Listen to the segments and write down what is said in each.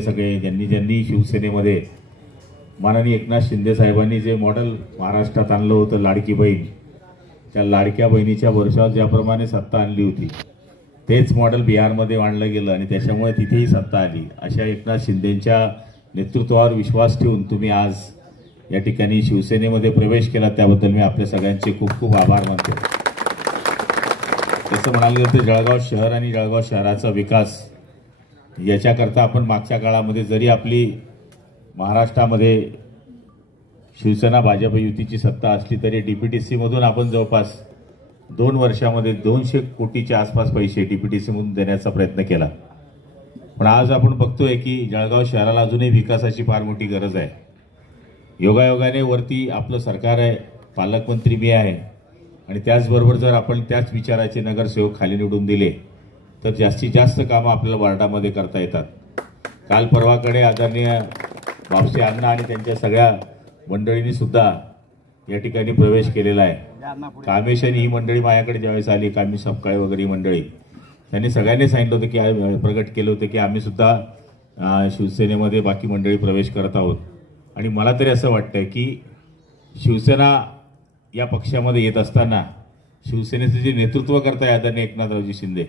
सगळे ज्यांनी ज्यांनी शिवसेनेमध्ये माननीय एकनाथ शिंदे साहेबांनी जे मॉडेल महाराष्ट्रात आणलं होतं लाडकी बहीण, त्या लाडक्या बहिणीच्या वर्षात ज्याप्रमाणे सत्ता आणली होती तेच मॉडेल बिहारमध्ये आणलं गेलं आणि त्याच्यामुळे तिथेही सत्ता आली। अशा एकनाथ शिंदेंच्या नेतृत्वावर विश्वास ठेवून तुम्ही आज या ठिकाणी शिवसेनेमध्ये प्रवेश केला, त्याबद्दल मी आपल्या सगळ्यांचे खूप खूप आभार मानतो। जसं म्हणाल गेलं तर जळगाव शहर आणि जळगाव शहराचा विकास याच्याकरता आपण मागच्या काळामध्ये जरी आपली महाराष्ट्रामध्ये शिवसेना भाजप युतीची सत्ता असली तरी डीपीटीसी मधून आपण जवळपास 2 वर्षामध्ये 200 कोटीच्या आसपास पैसे डीपीटीसी मधून देण्याचा प्रयत्न केला। पण आज आपण बघतोय की जळगाव शहराला अजूनही विकासाची फार मोठी गरज आहे। योगायोगाने वरती आपलं सरकार आहे, पालकमंत्री मी आहे आणि त्याचबरोबर जर आपण त्याच विचाराचे नगरसेवक खाली निवडून दिले तर जास्तीत जास्त कामं आपल्याला वार्डामध्ये करता येतात। काल परवाकडे आदरणीय बापसे अण्णा आणि त्यांच्या सगळ्या मंडळींनी सुद्धा या ठिकाणी प्रवेश केलेला आहे। कामेश आणि ही मंडळी माझ्याकडे ज्यावेळेस आली, कामी सपकाळे वगैरे मंडळी, त्यांनी सगळ्यांनी सांगितलं होतं की प्रगट केलं होतं की आम्ही सुद्धा शिवसेनेमध्ये बाकी मंडळी प्रवेश करत आहोत। आणि मला तरी असं वाटतंय की शिवसेना या पक्षामध्ये येत असताना शिवसेनेचे जे नेतृत्व करताय आदरणीय एकनाथरावजी शिंदे,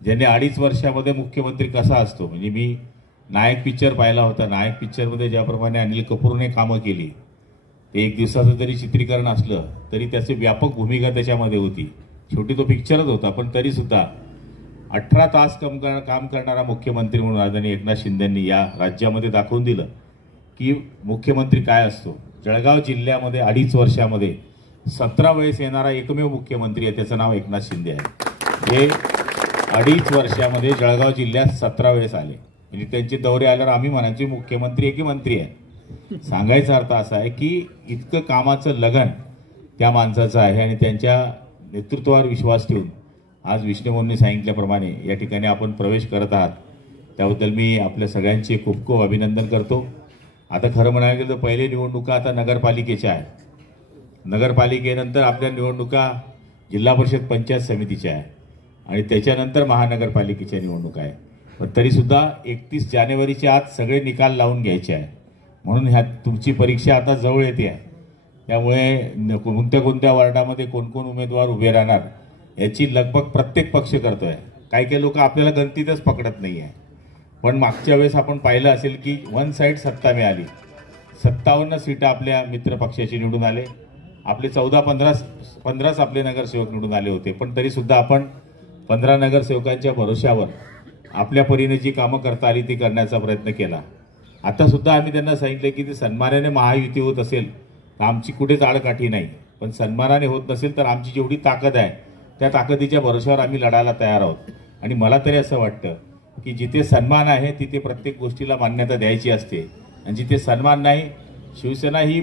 ज्यांनी 2.5 वर्षामध्ये मुख्यमंत्री कसा असतो, म्हणजे मी नायक पिक्चर पाहिला होता, नायक पिक्चरमध्ये ज्याप्रमाणे अनिल कपूरने कामं केली, ते 1 दिवसाचं जरी चित्रीकरण असलं तरी त्याची व्यापक भूमिका त्याच्यामध्ये होती। शेवटी तो पिक्चरच होता, पण तरी सुद्धा 18 तास काम करणारा मुख्यमंत्री म्हणून आदरणीय एकनाथ शिंदेंनी या राज्यामध्ये दाखवून दिलं की मुख्यमंत्री काय असतो। जळगाव जिल्ह्यामध्ये 2.5 वर्षामध्ये 17 वेळेस येणारा एकमेव मुख्यमंत्री आहे, त्याचं नाव एकनाथ शिंदे आहे। हे 2.5 वर्षामध्ये जळगाव जिल्ह्यात 17 वेळेस आले, म्हणजे त्यांचे दौरे आल्यावर आम्ही म्हणायचे मुख्यमंत्री आहे की मंत्री आहे। सांगायचा अर्थ असा आहे की इतकं कामाचं लगन त्या माणसाचं आहे आणि त्यांच्या नेतृत्वावर विश्वास ठेवून आज विष्णुभाऊंनी सांगितल्याप्रमाणे या ठिकाणी आपण प्रवेश करत आहात, त्याबद्दल मी आपल्या सगळ्यांचे खूप खूप अभिनंदन करतो। आता खरं म्हणायला गेलं तर पहिले निवडणुका आता नगरपालिकेच्या आहेत, नगरपालिकेनंतर आपल्या निवडणुका जिल्हा परिषद पंचायत समितीच्या आहे आणि त्याच्यानंतर महानगरपालिकेच्या निवडणुका आहे। पण तरीसुद्धा 31 जानेवारीच्या आत सगळे निकाल लावून घ्यायचे आहे, म्हणून ह्या तुमची परीक्षा आता जवळ येते आहे। त्यामुळे कोणत्या कोणत्या वार्डामध्ये कोण कोण उमेदवार उभे राहणार याची लगबग प्रत्येक पक्ष करतोय। काही लोक आपल्याला गणतीतच पकडत नाही आहे, पण मागच्या वेळेस आपण पाहिलं असेल की वन साईड सत्ता मिळाली, 57 सीटा आपल्या मित्र पक्षाचे निवडून आले, आपले 14-15 आपले नगरसेवक निवडून आले होते। पण तरीसुद्धा आपण 15 नगरसेवकांच्या भरोश्यावर आपल्या परीने जी कामं करता आली ती करण्याचा प्रयत्न केला। आता सुद्धा आम्ही त्यांना सांगितलं की ते सन्मानाने महायुती होत असेल तर आमची कुठेच आडकाठी नाही, पण सन्मानाने होत नसेल तर आमची जेवढी ताकद आहे त्या ताकदीच्या भरोश्यावर आम्ही लढायला तयार आहोत। आणि मला तरी असं वाटतं की जिथे सन्मान आहे तिथे प्रत्येक गोष्टीला मान्यता द्यायची असते आणि जिथे सन्मान नाही, शिवसेना ही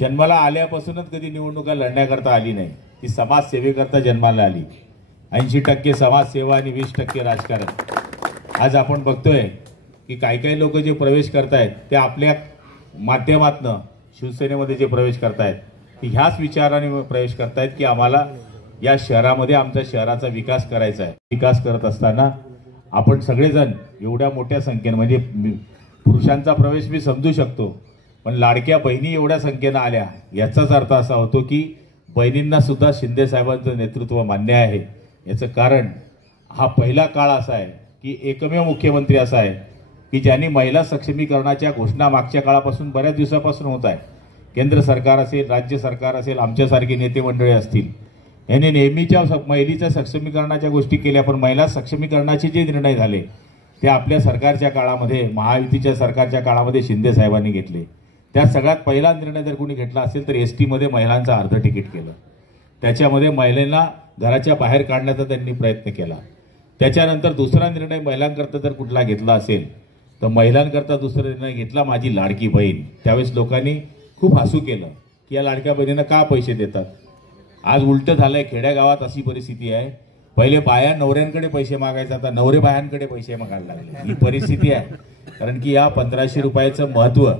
जन्माला आल्यापासूनच कधी निवडणुका लढण्याकरता आली नाही, ती समाजसेवेकरता जन्माला आली। 80% समाजसेवा आणि 20% राजकारण। आज आपण बघतोय की काही लोक जे प्रवेश करतायत ते आपल्या माध्यमातनं शिवसेनेमध्ये जे प्रवेश करतायत ते ह्याच विचाराने प्रवेश करतायत की आम्हाला या शहरामध्ये आमच्या शहराचा विकास करायचा आहे। विकास करत असताना आपण सगळेजण एवढ्या मोठ्या संख्येने, म्हणजे पुरुषांचा प्रवेश मी समजू शकतो, पण लाडक्या बहिणी एवढ्या संख्येनं आल्या याचाच अर्थ असा होतो की बहिणींना सुद्धा शिंदे साहेबांचं नेतृत्व मान्य आहे। याचं कारण हा पहिला काळ असा आहे की एकमेव मुख्यमंत्री असा आहे की ज्यांनी महिला सक्षमीकरणाच्या घोषणा मागच्या काळापासून बऱ्याच दिवसापासून होत आहे। केंद्र सरकार असेल, राज्य सरकार असेल, आमच्यासारखे नेते मंडळी असतील, यांनी नेहमीच्या महिलेच्या सक्षमीकरणाच्या गोष्टी केल्या, पण महिला सक्षमीकरणाचे जे निर्णय झाले ते आपल्या सरकारच्या काळामध्ये, महायुतीच्या सरकारच्या काळामध्ये शिंदे साहेबांनी घेतले। त्या सगळ्यात पहिला निर्णय जर कोणी घेतला असेल तर एसटी मध्ये महिलांचं अर्ध तिकीट केलं, त्याच्यामध्ये महिलांना घराच्या बाहेर काढण्याचा त्यांनी प्रयत्न केला। त्याच्यानंतर दुसरा निर्णय महिलांकरता जर कुठला घेतला असेल तर महिलांकरता दुसरा निर्णय घेतला माझी लाडकी बहीण। त्यावेळेस लोकांनी खूप हसू केलं की या लाडक्या बहिणींना का पैसे देतात। आज उलटं झालंय, खेड्यागावात अशी परिस्थिती आहे, पहिले बाया नवऱ्यांकडे पैसे मागायचा, आता नवरे बायांकडे पैसे मागायला लागले, ही परिस्थिती आहे। कारण की या 1500 रुपयाचं महत्व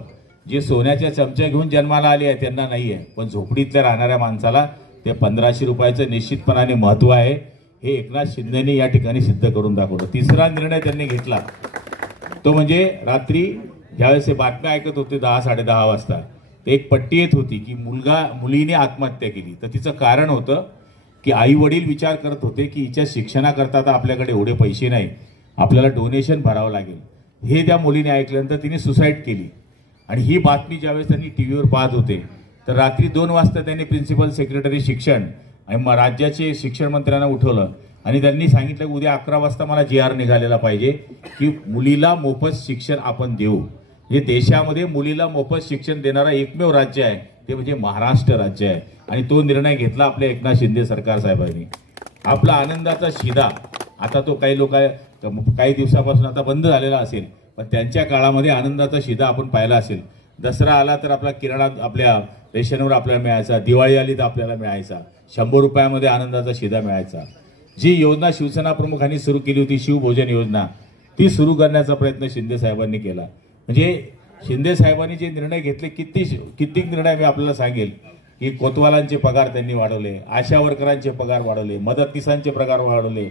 जे सोन्याच्या चमच्या घेऊन जन्माला आले आहे त्यांना नाही आहे, पण झोपडीतल्या राहणाऱ्या माणसाला ते 1500 रुपयाचं निश्चितपणाने महत्व आहे। हे एकनाथ शिंदेंनी या ठिकाणी सिद्ध करून दाखवलं। तिसरा निर्णय त्यांनी घेतला तो म्हणजे रात्री ज्यावेळेस हे बातम्या ऐकत होते 10-10:30 वाजता, एक पट्टी येत होती की मुलीने आत्महत्या केली. तर तिचं कारण होतं की आई वडील विचार करत होते की हिच्या शिक्षणाकरता तर आपल्याकडे एवढे पैसे नाही, आपल्याला डोनेशन भरावं लागेल. हे त्या मुलीने ऐकल्यानंतर तिने सुसाईड केली. आणि ही बातमी ज्यावेळेस त्यांनी टीव्हीवर पाहत होते तर रात्री 2 वाजता त्यांनी प्रिन्सिपल सेक्रेटरी शिक्षण आणि राज्याचे शिक्षण मंत्र्यांना उठवलं आणि त्यांनी सांगितलं उद्या 11 वाजता मला GR निघालेला पाहिजे की मुलीला मोफत शिक्षण आपण देऊ. हे देशामध्ये मुलीला मोफत शिक्षण देणारा एकमेव राज्य आहे ते म्हणजे महाराष्ट्र राज्य आहे. आणि तो निर्णय घेतला आपल्या एकनाथ शिंदे सरकार साहेबांनी. आपला आनंदाचा शिदा आता तो काही दिवसापासून आता बंद झालेला असेल, पण त्यांच्या काळामध्ये आनंदाचा शिदा आपण पाहिला असेल. दसरा आला तर आपला किराणा आपल्या रेशनवर आपल्याला मिळायचा, दिवाळी आली तर आपल्याला मिळायचा, 100 रुपयामध्ये आनंदाचा शिदा मिळायचा. जी योजना शिवसेना प्रमुखांनी सुरू केली होती शिवभोजन योजना, ती सुरू करण्याचा प्रयत्न शिंदे साहेबांनी केला. म्हणजे शिंदे साहेबांनी जे निर्णय घेतले कित्येक निर्णय मी आपल्याला सांगेल की कोतवालांचे पगार त्यांनी वाढवले, आशा वर्करांचे पगार वाढवले, मदतनीसांचे पगार वाढवले,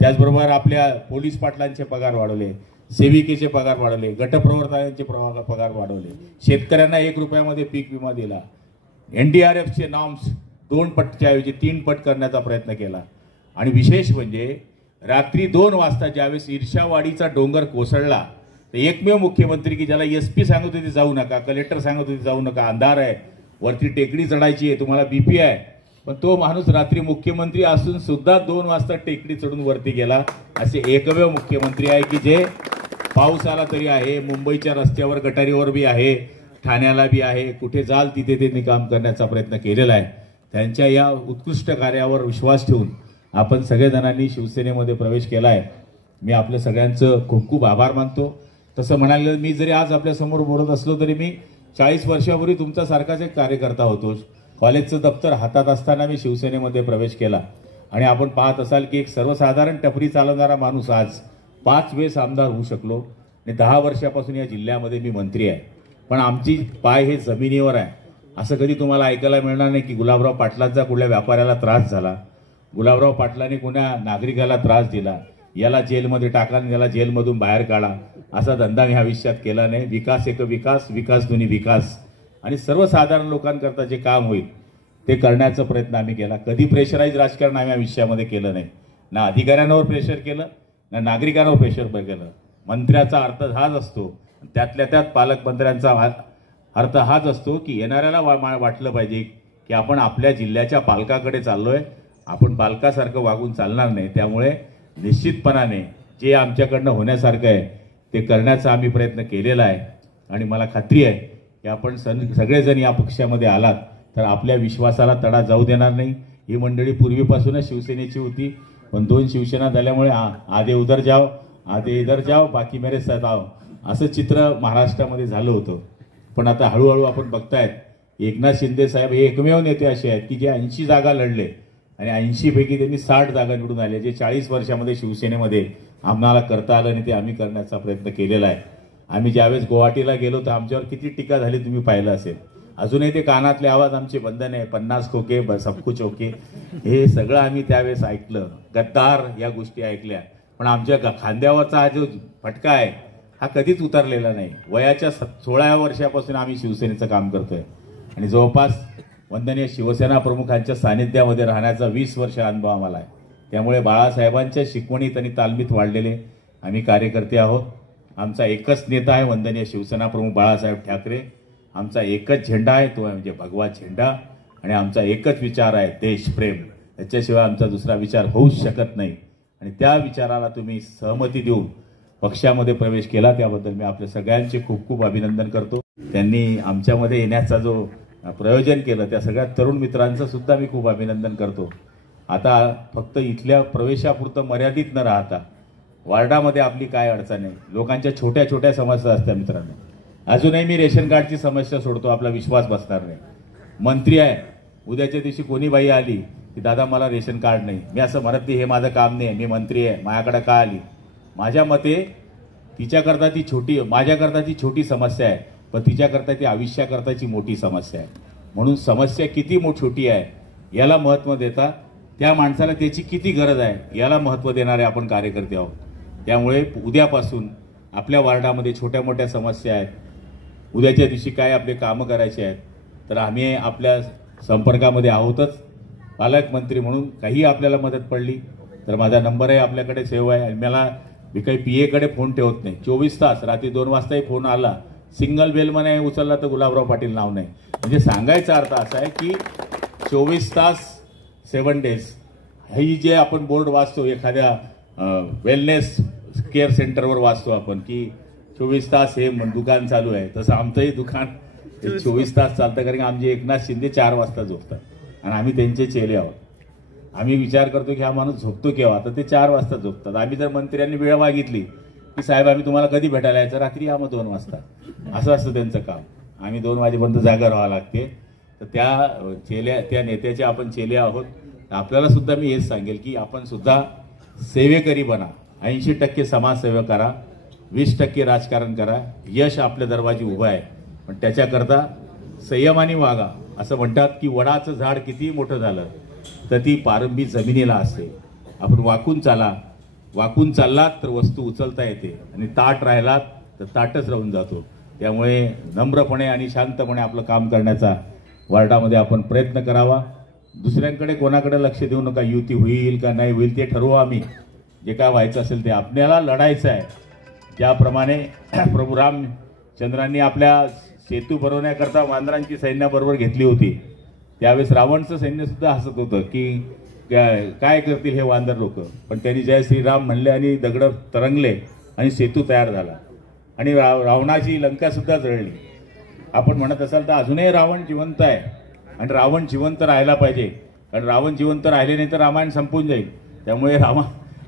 त्याचबरोबर आपल्या पोलीस पाटलांचे पगार वाढवले, सेविकेचे पगार वाढवले, गटप्रवर्तकांचे पगार वाढवले, शेतकऱ्यांना 1 रुपयामध्ये पीक विमा दिला, NDRFचे नॉर्म्स 2 पटच्या ऐवजी 3 पट करण्याचा प्रयत्न केला. आणि विशेष म्हणजे रात्री 2 वाजता ज्यावेळेस ईर्ष्यावाडीचा डोंगर कोसळला तर एकमेव मुख्यमंत्री की ज्याला SP सांगत होते जाऊ नका, कलेक्टर सांगत होते जाऊ नका, अंधार आहे, वरती टेकडी चढायची आहे, तुम्हाला BP आहे, पण तो माणूस रात्री मुख्यमंत्री असून सुद्धा 2 वाजता टेकडी चढून वरती गेला. असे एकमेव मुख्यमंत्री आहे की जे पाऊस आला तरी आहे, मुंबईच्या रस्त्यावर गटारीवर बी आहे, ठाण्याला बी आहे, कुठे जाल तिथे त्यांनी काम करण्याचा प्रयत्न केलेला आहे. त्यांच्या या उत्कृष्ट कार्यावर विश्वास ठेवून आपण सगळेजणांनी शिवसेनेमध्ये प्रवेश केला आहे. मी आपल्या सगळ्यांचं खूप खूप आभार मानतो. तसं म्हणाले मी जरी आज आपल्यासमोर बोलत असलो तरी मी 40 वर्षापूर्वी तुमचा सारखाच एक कार्यकर्ता होतो. कॉलेजचं दप्तर हातात असताना मी शिवसेनेमध्ये प्रवेश केला आणि आपण पाहत असाल की एक सर्वसाधारण टपरी चालवणारा माणूस आज 5 वेळेस आमदार होऊ शकलो आणि 10 वर्षापासून या जिल्ह्यामध्ये मी मंत्री आहे. पण आमची पाय हे जमिनीवर आहे. असं कधी तुम्हाला ऐकायला मिळणार नाही की गुलाबराव पाटलांचा कुठल्या व्यापाऱ्याला त्रास झाला, गुलाबराव पाटलांनी कुणा नागरिकाला त्रास दिला, याला जेलमध्ये टाका आणि याला जेलमधून बाहेर काढा, असा धंदा मी आयुष्यात केला नाही. विकास एक विकास, विकास दोन्ही विकास, आणि सर्वसाधारण लोकांकरता जे काम होईल ते करण्याचा प्रयत्न आम्ही केला. कधी प्रेशराईज राजकारण आम्ही आयुष्यामध्ये केलं नाही. ना अधिकाऱ्यांवर प्रेशर केलं ना नागरिकांवर प्रेशर केलं. मंत्र्याचा अर्थ हाच असतो, त्यातल्या त्यात पालकमंत्र्यांचा अर्थ हाच असतो की येणाऱ्याला वाटलं पाहिजे की आपण आपल्या जिल्ह्याच्या पालकाकडे चाललोय, आपण पालकासारखं वागून चालणार नाही. त्यामुळे निश्चितपणाने जे आमच्याकडनं होण्यासारखं आहे ते करण्याचा आम्ही प्रयत्न केलेला आहे. आणि मला खात्री आहे की आपण सगळेजण या पक्षामध्ये आलात तर आपल्या विश्वासाला तडा जाऊ देणार नाही. ही मंडळी पूर्वीपासूनच शिवसेनेची होती, पण 2 शिवसेना झाल्यामुळे आधे उधर जाओ आधे इधर जाओ बाकी मेरे साथ आओ असं चित्र महाराष्ट्रामध्ये झालं होतं. पण आता हळूहळू आपण बघतायत एकनाथ शिंदे साहेब हे एकमेव नेते असे आहेत की जे 80 जागा लढले आणि 80 पैकी त्यांनी 60 जागा निवडून आले. जे 40 वर्षामध्ये शिवसेनेमध्ये आम्हाला करता आलं नाही ते आम्ही करण्याचा प्रयत्न केलेला आहे. आम्ही ज्यावेळेस गुवाहाटीला गेलो तर आमच्यावर किती टीका झाली तुम्ही पाहिलं असेल. अजूनही ते कानातले आवाज आमचे बंद नाही, 50 खोके सबकू चौके, हे सगळं आम्ही त्यावेळेस ऐकलं. गद्दार या गोष्टी ऐकल्या, पण आमच्या खांद्यावरचा हा जो फटका आहे हा कधीच उतरलेला नाही. वयाच्या 16व्या वर्षापासून आम्ही शिवसेनेचं काम करतोय आणि जवळपास वंदनीय शिवसेना प्रमुखांच्या सानिध्यामध्ये राहण्याचा 20 वर्ष अनुभव आम्हाला आहे. त्यामुळे बाळासाहेबांच्या शिकवणीत आणि तालमीत वाढलेले आम्ही कार्यकर्ते आहोत. आमचा एकच नेता आहे वंदनीय शिवसेना प्रमुख बाळासाहेब ठाकरे. आमचा एकच झेंडा आहे तो म्हणजे भगवा झेंडा, आणि आमचा एकच विचार आहे देशप्रेम. त्याच्याशिवाय आमचा दुसरा विचार होऊच शकत नाही. आणि त्या विचाराला तुम्ही सहमती देऊन पक्षामध्ये प्रवेश केला त्याबद्दल मी आपल्या सगळ्यांचे खूप खूप अभिनंदन करतो. त्यांनी आमच्यामध्ये येण्याचा जो प्रयोजन केलं त्या सगळ्या तरुण मित्रांचं सुद्धा मी खूप अभिनंदन करतो. आता फक्त इथल्या प्रवेशापुरतं मर्यादित न राहता वार्डामध्ये आपली काय अडचण आहे, लोकांच्या छोट्या छोट्या समस्या असतात मित्रांनो. अजूनही मी रेशन कार्डची समस्या सोडतो, आपला विश्वास बसणार नाही. मंत्री आहे, उद्याच्या दिवशी कोणी बाई आली की दादा मला रेशन कार्ड नाही, मी असं म्हणत नाही हे माझं काम नाही, मी मंत्री आहे माझ्याकडे का आली. माझ्या मते तिच्याकरता ती छोटी, माझ्याकरता ती छोटी समस्या आहे, पण तिच्याकरता ती आयुष्याकरताची मोठी समस्या आहे. म्हणून समस्या किती छोटी आहे याला महत्त्व देता त्या माणसाला त्याची किती गरज आहे याला महत्त्व देणारे आपण कार्यकर्ते आहोत. त्यामुळे उद्यापासून आपल्या वार्डामध्ये छोट्या मोठ्या समस्या आहेत, उद्याच्या दिवशी काय आपले कामं करायचे आहेत, तर आम्ही आपल्या संपर्कामध्ये आहोतच. पालकमंत्री म्हणून काही आपल्याला मदत पडली तर माझा नंबर आहे आपल्याकडे सेव्ह आहे. आणि मला मी काही PA कडे फोन ठेवत नाही. 24 तास रात्री 2 वाजताही फोन आला, सिंगल बेल म्हणे उचलला तर गुलाबराव पाटील नाव नाही. म्हणजे सांगायचा अर्थ असा आहे की 24 तास 7 डेज ही जे आपण बोर्ड वाचतो एखाद्या वेलनेस केअर सेंटरवर वाचतो आपण की 24 तास हे दुकान चालू आहे, तसं आमचंही दुकान 24 तास चालतं. कारण की आमचे एकनाथ शिंदे 4 वाजता झोपतात आणि आम्ही त्यांचे चेले आहोत. आम्ही विचार करतो की हा माणूस झोपतो केव्हा, तर ते 4 वाजता झोपतात. आम्ही जर मंत्र्यांनी वेळ मागितली की साहेब आम्ही तुम्हाला कधी भेटायला यायचं, रात्री या मग 2 वाजता, असं असतं त्यांचं काम. आम्ही 2 वाजेपर्यंत जागा राहावं लागते. तर त्या नेत्याचे आपण चेले आहोत. आपल्याला सुद्धा मी हेच सांगेल की आपण सुद्धा सेवेकरी बना. 80% समाजसेवा करा, 20% राजकारण करा. यश आपल्या दरवाजी उभं आहे, पण त्याच्याकरता संयमाने वागा. असं म्हणतात की वडाचं झाड कितीही मोठं झालं तर ती पारंबी जमिनीला असते. आपण वाकून चाललात तर वस्तू उचलता येते, आणि ताट राहिलात तर ताटच राहून जातो. त्यामुळे नम्रपणे आणि शांतपणे आपलं काम करण्याचा वार्डामध्ये आपण प्रयत्न करावा. दुसऱ्यांकडे कोणाकडे लक्ष देऊ नका. युती होईल का नाही होईल ते ठरवू आम्ही. जे काय व्हायचं असेल ते आपल्याला लढायचं आहे. ज्याप्रमाणे प्रभू रामचंद्रांनी आपल्या सेतू बनवण्याकरता वानरांची सैन्याबरोबर घेतली होती, त्यावेळेस रावणचं सैन्य सुद्धा हसत होतं की काय करतील हे वानर लोक. पण त्यांनी जय श्रीराम म्हणले आणि दगड तरंगले आणि सेतू तयार झाला आणि रावणाची लंका सुद्धा जळली. आपण म्हणत असाल तर अजूनही रावण जिवंत आहे आणि रावण जिवंत राहायला पाहिजे. कारण रावण जिवंत राहिले नाही तर रामायण संपून जाईल. त्यामुळे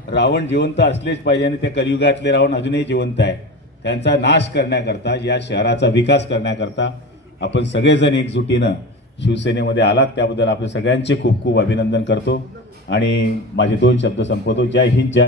रावण जिवंत असलेच पाहिजे आणि त्या कलियुगातले रावण अजूनही जिवंत आहे. त्यांचा नाश करण्याकरता, या शहराचा विकास करण्याकरता आपण सगळेजण एकजुटीनं शिवसेनेमध्ये आलात, त्याबद्दल आपल्या सगळ्यांचे खूप खूप अभिनंदन करतो आणि माझे 2 शब्द संपवतो. जय हिंद, जय